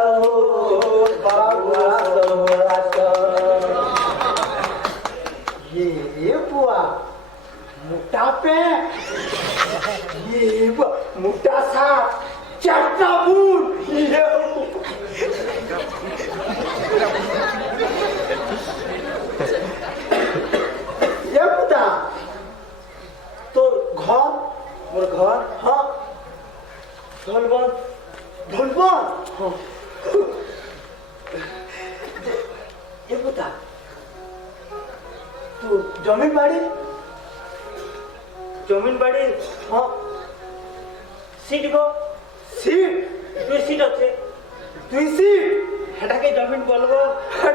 ବାବୁଆ ଦହରାସ ଏ ବୁଆ ମୋଟା ପେ ମୋଟା ସାପ ଚାରଟା ବୁଟ ଏ ପୁତା তোর ঘর মোর ঘর হ্যাঁ ধনবন ধনবন এ পুতা তু জমিন বাড়ি জমিন বাড়ি হ্যাঁ সিট গো সিট দুই সিট আছে তুই সিট হেটাকে জমিন বলবো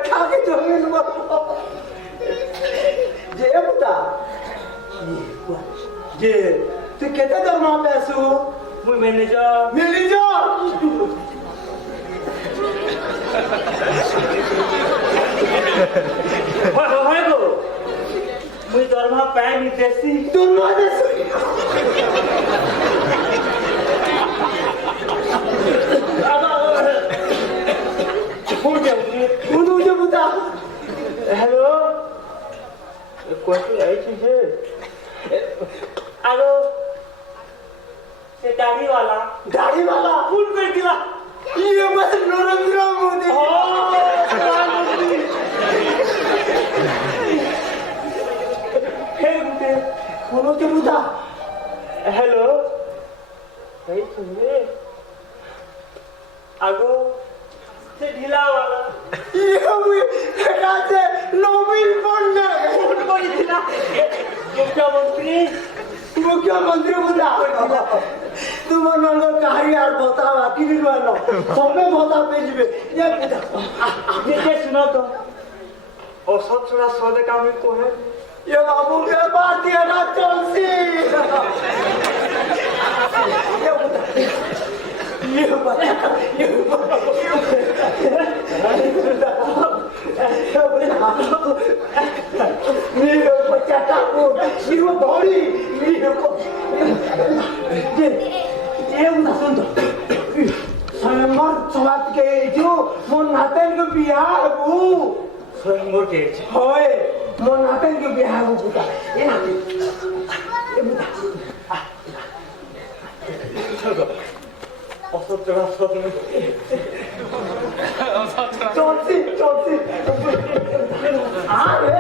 কাকে জমিন বলবো যে এ পুতা যে তুই কেতে দরমা পেছু মুই ম্যানেজার ম্যানেজার হয় গো মুই দরমা পাই নিতেছি দরমা দেছু উদু যে পুতা हेलो कोई आई थी है हेलो से दाढ़ी वाला दाढ़ी वाला फोन कर दिया ये बस नरेंद्र मोदी कोनो के पुता हेलो आई सुनिए आगो से ढीला वाला ये भी राजे नोबिल बन्ने फोन कर दिया मुख्यमंत्री बुदा তোমার নাম কারি আর বতা বাকি দিল না সবে বতা পেজবে ये बुदा देखिए सुनो तो और सब थोड़ा सौदे का भी को है ये बाबू के बात ये ना चलसी ये बुदा ये मेरे बच्चा टाकू ये बॉडी ये बुदा सुन तो स्वयंवर समाज के जो मोर नातेन के बिहार बू स्वयं मोटे होए मोर नातेन के बिहार बू बुदा ये ना ये बुदा और सब थोड़ा सौदे में चलसी चलसी अरे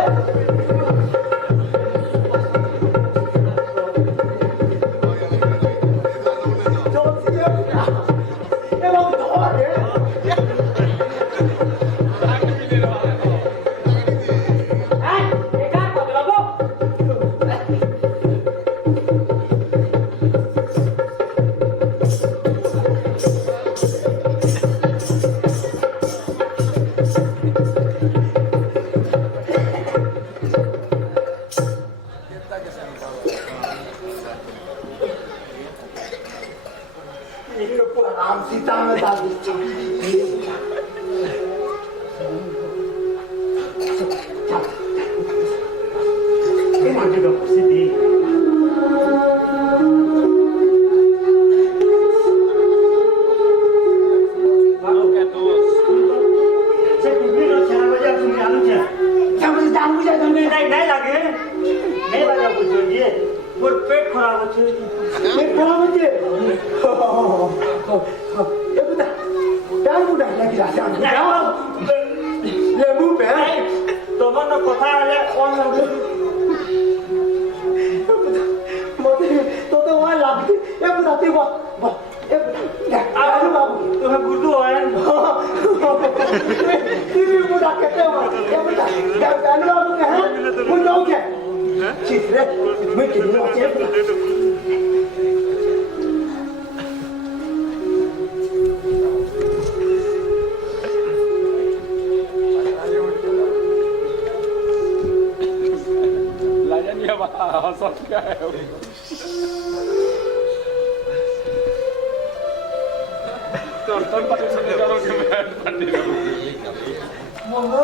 चलसी ये बाबू धर रे একা বদলাবো ये को राम सीता में डाल दी ये मांगे का सीधी से कुबली रो छना बजा तुम जानू छे क्या मुझे जान बुझा तुमने नहीं लगे नहीं लगा कुछ ये मोर पेट खराब होছে ये कौन मुझे ये बुदा डाल बुदा लगी राजा ये मुंह पे তোমার না কথা হলে কোন লাগে मते तो वहां लगती ये बुदा ते बा ये बुदा आ बाबू तुम्हें गुड्डू है मैं कितनी बात मंगो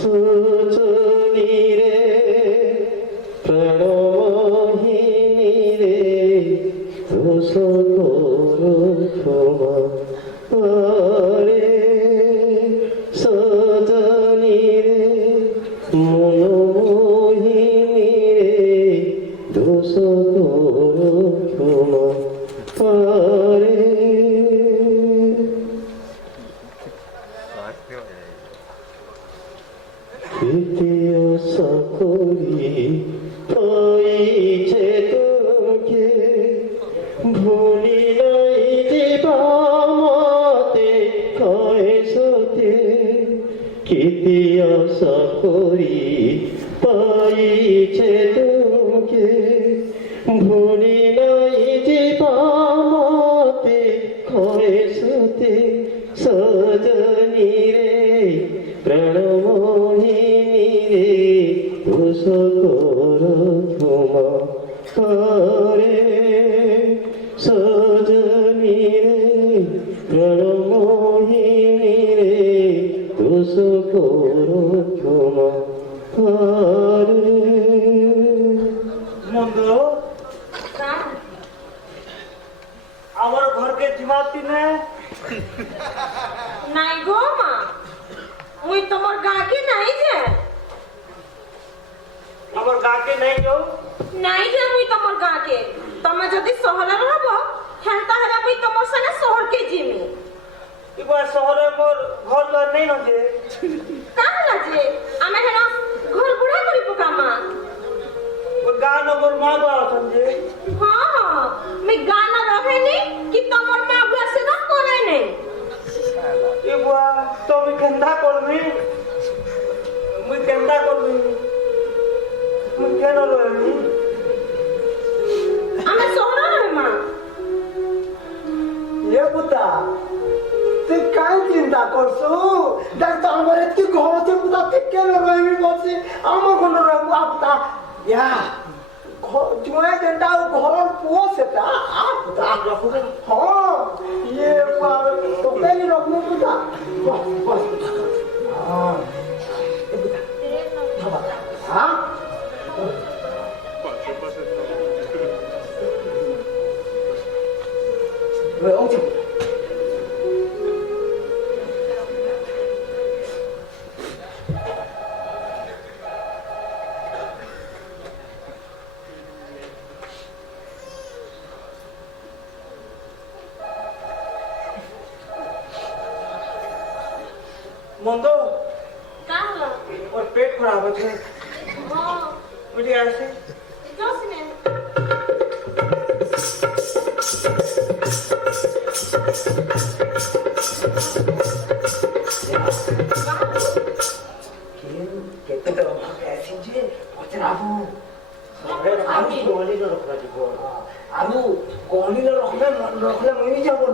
সুজনী রে প্রণমোহিনী রে দোষ করো ক্ষমা রে সজনী রে মনোমোহিনী রে দোষ করো ক্ষমা রে তৃতীয় সকলি পাইছে তোকে ভুলি নাই দিবা মতে কয়সতে তৃতীয় সকলি পাইছে তোকে ভুলি নাই দিবা মতে কয়সতে সজনী রে প্রণমোহিনী রে দোষ করো ক্ষমা করে সজনী রে প্রণমোহিনী রে দোষ করো ক্ষমা করে মন্দো আমার ঘরকে জিমাতি না নাই গো মা মুই তোমার গাকে নাই যে আমার গাকে নাই যাও নাই যে মুই তোমার গাকে তুমি যদি সহরে রহব হ্যাঁ তাহলে মুই তোমার সঙ্গে শহরকে জিমি এবার শহরে মোর ঘর দ্বার নেই নজে তাহলে যে আমি হেন ঘর বুড়া করি পোকা মা ওই গান মোর মা বাবা আছেন যে হ্যাঁ মুই গানা রহেনি কি তোমার মা বুয়া সেবা করে নেই এবার তুমি কেন্দা করবি মুই কেন্দা করবি মুই কেন রইবি আমি শহরে রই মা ये पुता ते काय चिंता करसु देख तो हमर एतकी घर से पुता ते केन रहबी बसी हमर कोन रहबू आपता या जुए जेंटा घर पुओ सेटा आ पुता हां ये पार तो पहले रखनु पुता बस बस हां ए पुता हां 왜 엄청 মন্দো का होला और पेट खराब है हां मुझे ऐसे जोसने केते तो ऐसी जे पचराबू अरे हम गोली न रखवा जीवो आलू कोहनी लो रखले मई जाबो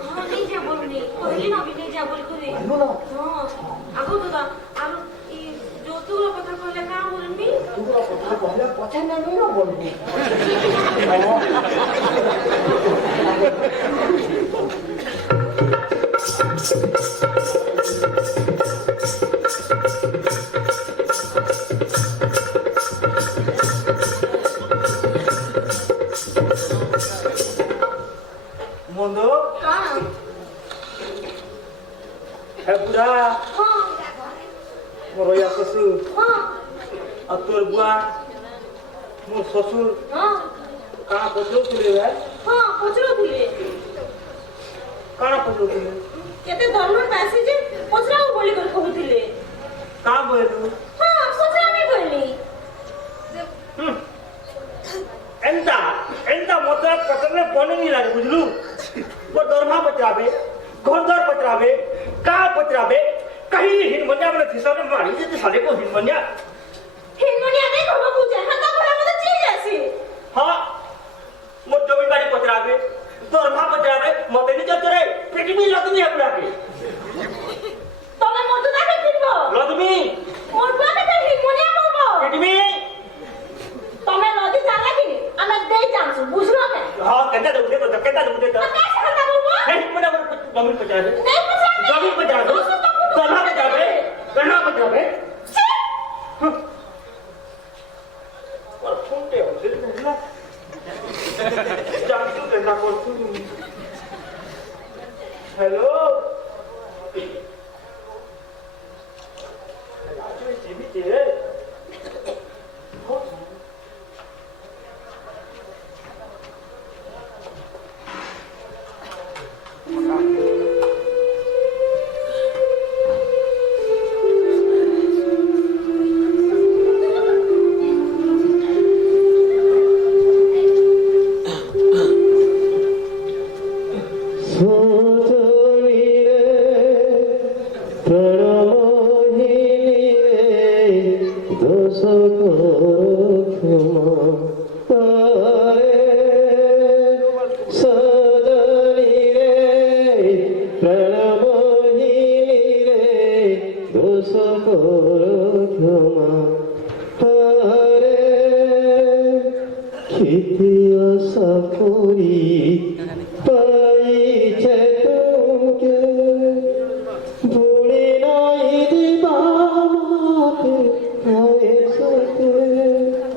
हां नहीं जा बोलनी कहली ना भी नहीं जा बोल करे आलू ना हां आगो दादा आरो ई जोतुर কথা কইলে का बोलनी तू কথা कहले पचे नहीं ना बोलबू মন্দো का है बुढ़ा हां मोर या ससुर हां और तोर बुआ मोर ससुर हां कहाँ पचो तुले है हां पचरो दिले कहाँ पचो तुले केते दरमन पैसे जे पचराओ बोली कर कहउतिले कहाँ बोलू हां पचरा नहीं बोलनी एंता एंता मतलब पकड़ने बोलने नहीं लगे बुझलू वो दरमा पचराबे घर द्वार पचराबे कहाँ पचराबे कहीं हिनमनिया बोले थिसने मारी जे साले को हिनमनिया हिनमनिया नहीं खबर पूछे हता भला मत चीज ऐसी हां मोर जमीन बाड़ी पचराबे दरमा पचराबे मते नहीं चलते रे पेटी में लदमी है पूरा के तमे मत ताके फिरबो लदमी मोर पाके तो हिनमनिया बोलबो पेटी में तमे लदी जाला कि আমরা দেই চান্স বুঝলো না हां कहता दे तो कहता दे तो कैसे हता बोलबो नहीं मने जमीन पचराबे नहीं पूछा जमीन पचराबे दरमा पचराबे दरमा पचराबे और फुंटे हो दिल में ना जानतो देना को हेलो आज जीवी जे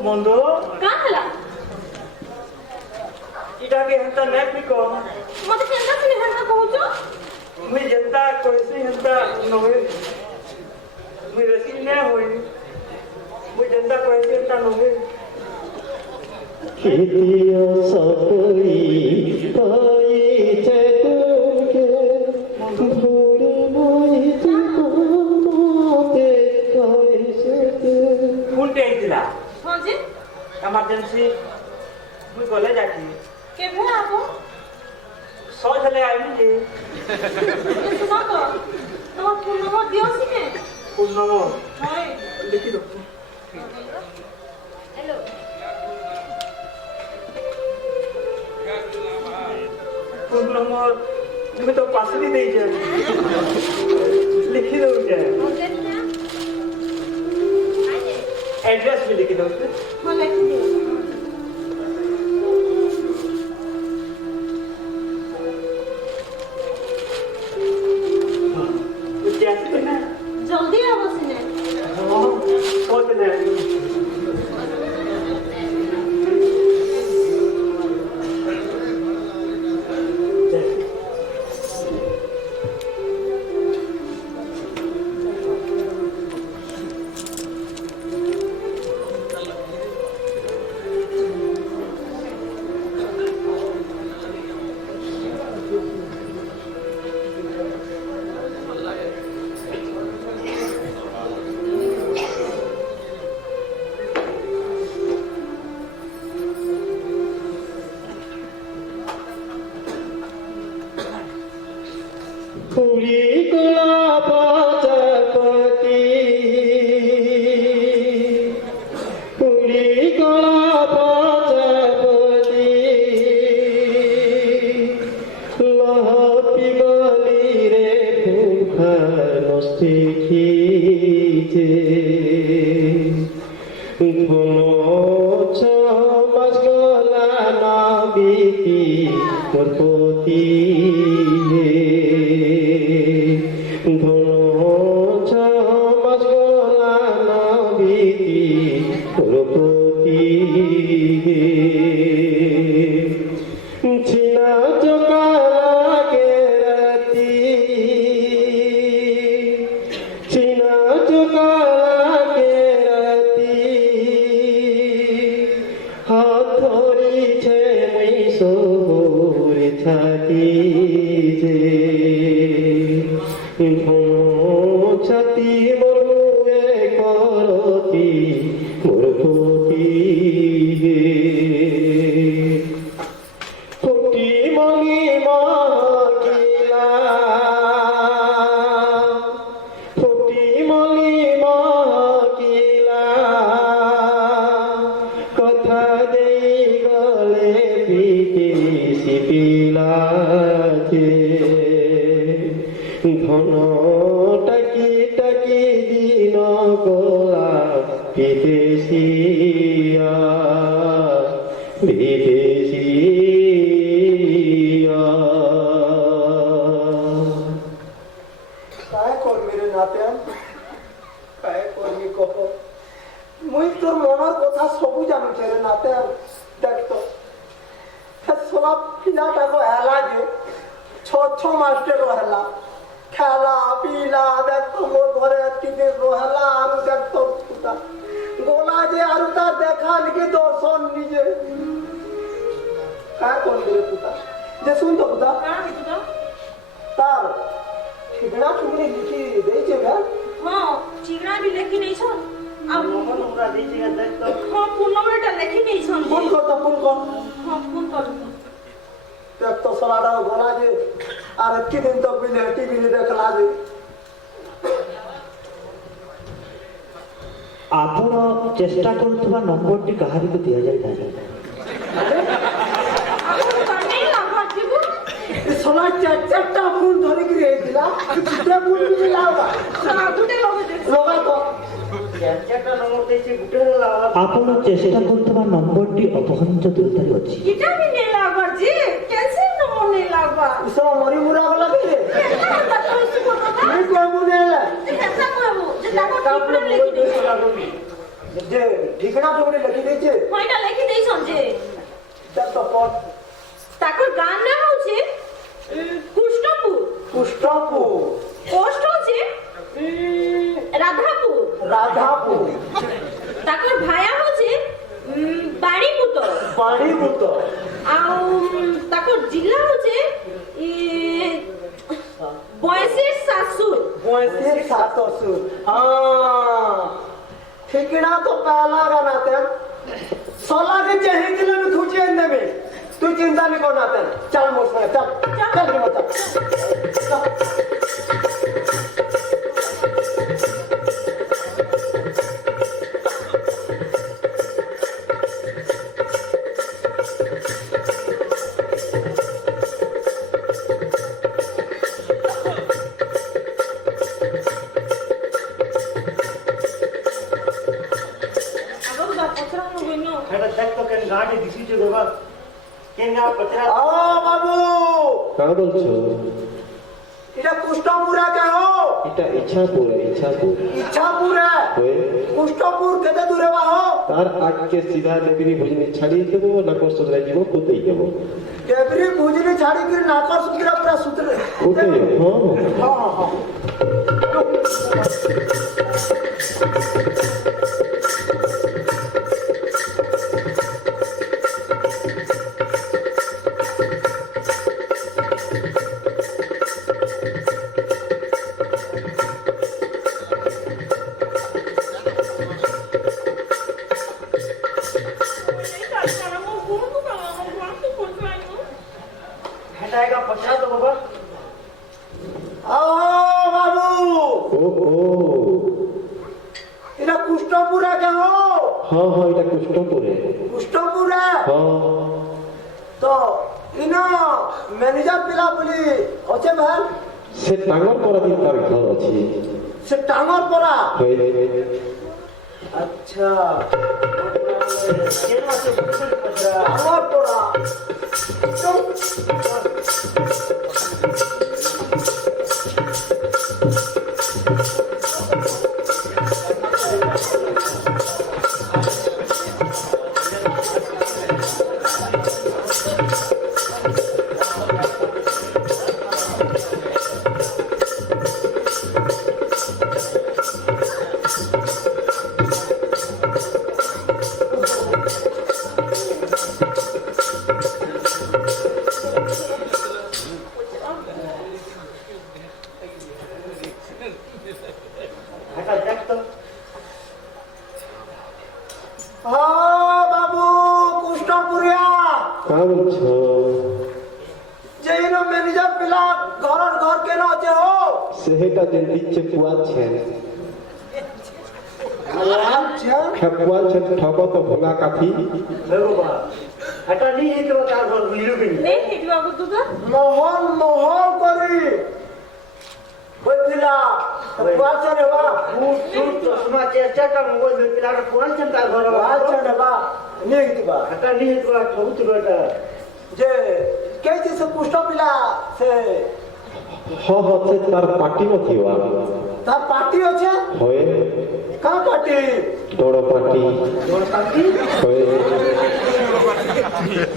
मंदो का हला इटा के हंता नहीं पिको मत केंदा से हटा कहूचो मुई जनता कैसे हंता नहोय मुई रसी न होई मुई जनता कैसे हंता नहोय खेतिया सकोरी पाइछे तुमके भूले नहीं माते कैसे फुंटे आइतिला हां जी इमरजेंसी मुई गले जाती केभे आबो सौ चले आइली जे सुनो तो फोन नंबर दियो सिने पूर्ण हाय लिखी दो हेलो पूर्ण तुम्हें तो पास नहीं दे जाए लिखी दो जाए एड्रेस भी लिखी दो हां लिख दियो जल्दी आबो सिने सोच ले Puri kula pacapati Puri kula pacapati Lahapi gali re bukha nosti khije Guno chamas gala nabiti murpoti বিদেশিয়া বিদেশিয়া काय করবি রে নাতেন काय করবি কহ মুই তোর মনের কথা সবু জানুছে রে নাতেন দেখ তো সব পিলাটাকে হেলা যে ছ মাসটে রহেলা খেলা পিলা দেখ তো মোর ঘরে এতদিন রহেলা আর দেখ তো গোলা যে আর তার দেখা নাকি দর্শন নিজে काय করবি রে পুতা যে শুন তো পুতা তার ঠিকনা তুমি লিখি ଦେଇଛେ ଭ୍ୟା ହଁ ଚିଗଣା ବି ଲେଖି ନେଇଛନ୍ ଆଉ ନମ୍ବର ନମ୍ବର ଦେଇଛି କି ଦେଖ ତ ହଁ ଫୋନ ନମ୍ବରଟା ଲେଖି ନେଇଛନ୍ ଫୋନ କର ତ ଫୋନ କର ହଁ ଫୋନ କର দেখ তো সলাটা গোলা যে আর কি দিন তো বিলে টিভি দেখলা যে ଆପଣ ଚେଷ୍ଟା କରୁଥିବା ନମ୍ବରଟି କାହାରିକୁ ଦିଆଯାଇ ନାହିଁ ଆପଣ କାନେ ଲାଗ ଯିବୁ সলা চারটা ফোন ধরে কি রেখেছিলা দুটা ফোন বিলে লাওবা ସାଧୁଟେ ଲଗେଇ ଦେ লগা তো ଚାରିଟା ନମ୍ବର ଦେଇଛି ଗୋଟେ ହେଲା ଆପଣ ଚେଷ୍ଟା କରୁଥିବା ନମ୍ବରଟି ଅପହଞ୍ଚ ଦୂରତାରେ ଅଛି ଇଟା ବି ନେଇ ଲାଗବା ଯେ କେନସେ ନମ୍ବର ନେଇ ଲାଗବା সব মরি মুরা গলা কি রে କେନ୍ତା କଥା କହୁଛୁ କଥା আমি কইবু নেলা କେନ୍ତା କହିବୁ ଯେ ତାକୁ ଠିକଣା ଲେଖି ଦେଇଛନ୍ যে ঠিকনা তুমি লিখি ଦେଇଛେ কইটা লেখি ଦେଇଛନ୍ ଯେ দেখ তো পট ତାଙ୍କର ଗାଁ ନାଁ ହଉଛି କୃଷ୍ଣପୁର পুষ্টপুর পোস্ট হচ্ছে রাধাপুর রাধাপুর তাকর ভায়া হচ্ছে বাড়িপুত বাড়িপুত আউ তাকর জিল্লা হচ্ছে বয়সের শাশুর বয়সের শাশুর ঠিকনা তো পহলা গানাতেন সলাকে চাহিছিল আমি খুঁজে নেবে তুই চিন্তা নি করনাতেন চল মোর সঙ্গে চল চল রে মত আগো পছরা হইন এটা দেখ তো কেন গাড়ি দিছিছে বাবা কেন গা পচরা ও বাবু কাঁ বলছো এটা কুষ্টপুরা কেন এটা ইচ্ছাপুর ইচ্ছাপুর হয়ে কুষ্টপুর কেতে দূরে বাহ তার আগে সিধা দেবী ভোজনী ছাড়ি দেবো না কষ্ট যাব কোথায় যাব কেবরি বুঝিনি ছাড়ি কি নাকর সুতরা পুরা সুতরে কোথায় হ্যাঁ হ্যাঁ হ্যাঁ এটা একা পচরা তো বাবা বাবু ও ও এটা কুষ্টপুরা কেন হ্যাঁ হ্যাঁ এটা কুষ্ঠপুরে কুষ্টপুরা হ্যাঁ তো ইন ম্যানেজার পিলা বলি অছে ভাল সে টাঙ্গর পরা দিন তার ঘর আছে সে টাঙর পরা হয়ে আচ্ছা কেন আছে পচরা টাঙর পরা এটা দেখ তো বাবু কুষ্টপুরিয়া কাঁ বলছো যে ইন ম্যানেজার পিলা ঘরের ঘর কেন আছে হো সেটা যে দিচ্ছে পুয়াচ্ছেন আচ্ছা পুয়াচ্ছেন ঠক তো ভোঙা কাঠি হে বাবা এটা নি হেতো তার ঘর লিলুবি নেই হেঁটু আগো দুধ মহল মহল করি বুঝলা बात चले बा बूट सूट चश्मा चेष्टा का मोबाइल दे पिला पुरान चिंता घर बात चले बा नहीं दिबा हटा नहीं तो ठोक बेटा जे कैसे से पुष्ट पिला से ହଁ ହଁ ସେ ତାର ପାଟି ନଥିବ तार पार्टी अच्छे ହଏ कहाँ पार्टी ବଡ଼ ପାଟି ହଏ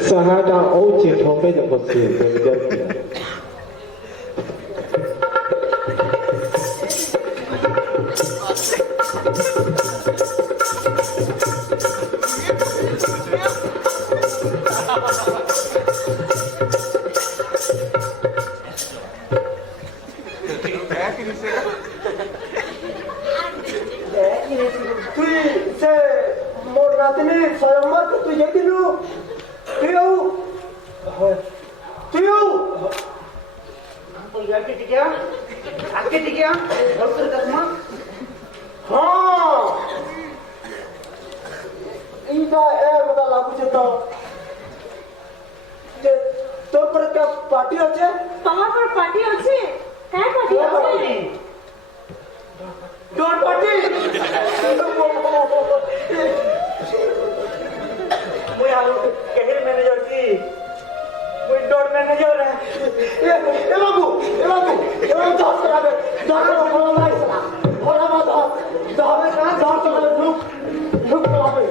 ସାହାଟା ହଉଛି ଠକେ ଯେ ବସି तू से मोर नातनी स्वयंवर तू ये दिलू तू तो यार के टिकिया आके टिकिया डॉक्टर चश्मा हाँ इनका बता लागू से तो जे तो पर का पार्टी अच्छे तमार पर पार्टी अछि काय पार्टी अछि डोर पार्टी मैं आलू कहर मैनेजर की मैं डॉट मैनेजर है ए बाबू दस करा दे दस बोला नहीं सला बोला मत दस करा रुक करा दे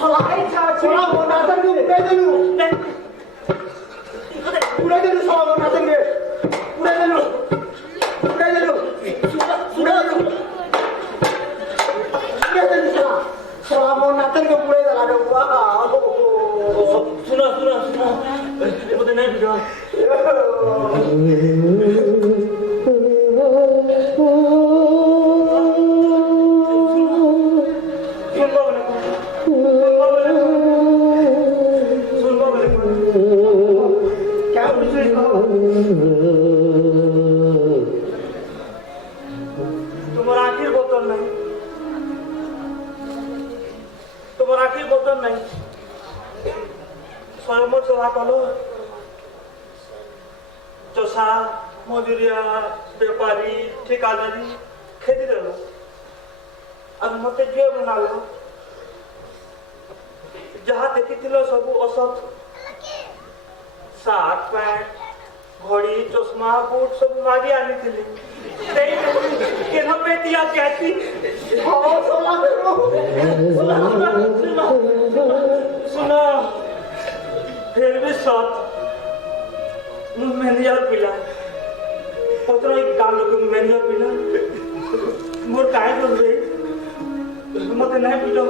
सलाई छोड़ा वो नाटक को पे दे लू पूरा दे लू सला वो नाटक के पूरा दे लू सला वो नाटक के पूरे दला दे वाह सुनो मुझे नहीं बुझा क्या तुम्हारा आखिर बोतल नहीं स्वयं सेवा कलो चषा मजुरिया बेपारी ठिकादारी खेती देलो और मत जे बनालो जहाँ देखी सब असत सार्ट पैंट घड़ी चश्मा बूट सब मागी आनी थी केना पेटिया कहती सुनो फिर भी सत मैनेजर पिला पत्र एक गाल लोग मैनेजर पिला मोर काय कर रे मते नहीं पिटो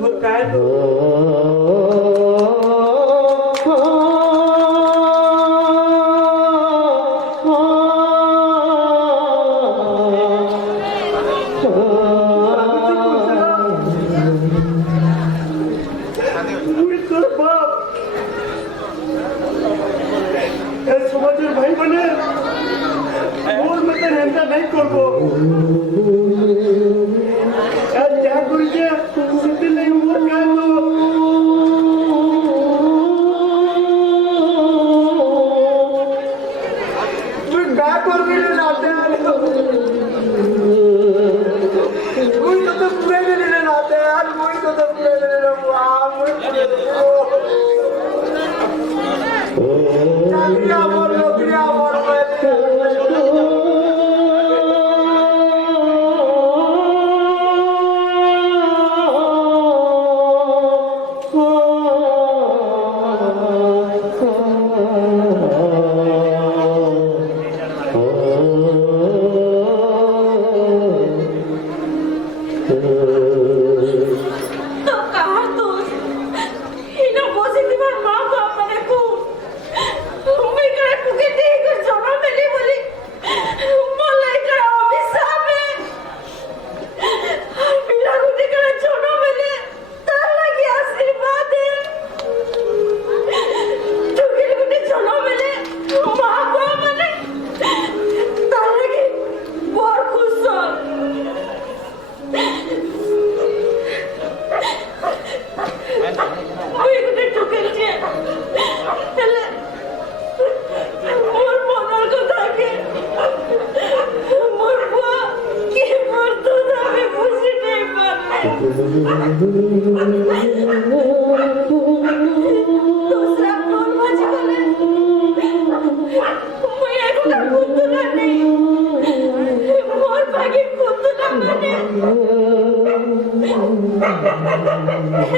मोर काय भाई बने और मैं तो रहता नहीं करबो क्या करिए सिद्धि नहीं हुआ क्या तू क्या कर भी लाते हैं मुझे तो पूरे नहीं लाते यार मुझे तो पूरे नहीं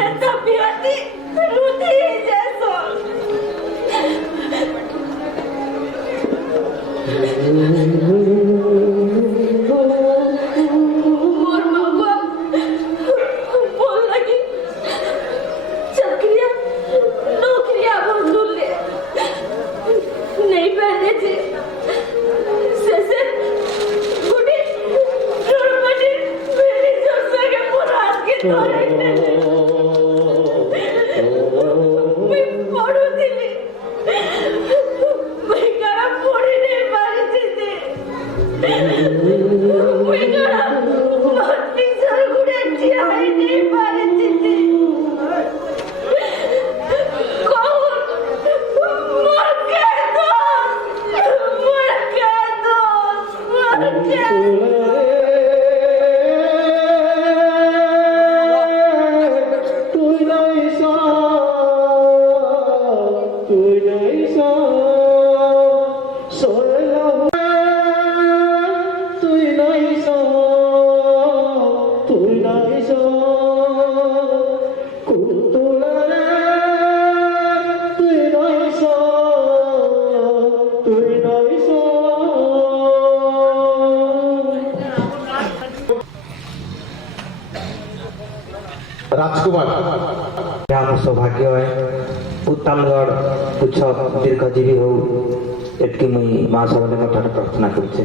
এটা বিয়াতি রুটি যেছো मोर मगुआ बोल लगी चक्रिया नौकरिया बंदूल ले नहीं पहने थे से गुडी रोडपटी मेरी जोसा के पुराण के तोरे मैं पढ़ू दिली मैं करा पढ़ी नहीं पारी थी मैं करा मत्ती सर गुड़े चियाई नहीं पारी थी कौन मर के दो তুই নাই সা সরলা তুই নাই সা কুতুলা তুই নাই সা राजकुमार ଆମ ସୌଭାଗ୍ୟ ଉତ୍ତମଗଡ଼ ପୁଛ ଦୀର୍ଘଜୀବୀ ହଉ ଏତିକି ମୁଇଁ ମା ସବୁଦିନ ଠାରେ ପ୍ରାର୍ଥନା କରୁଛେ।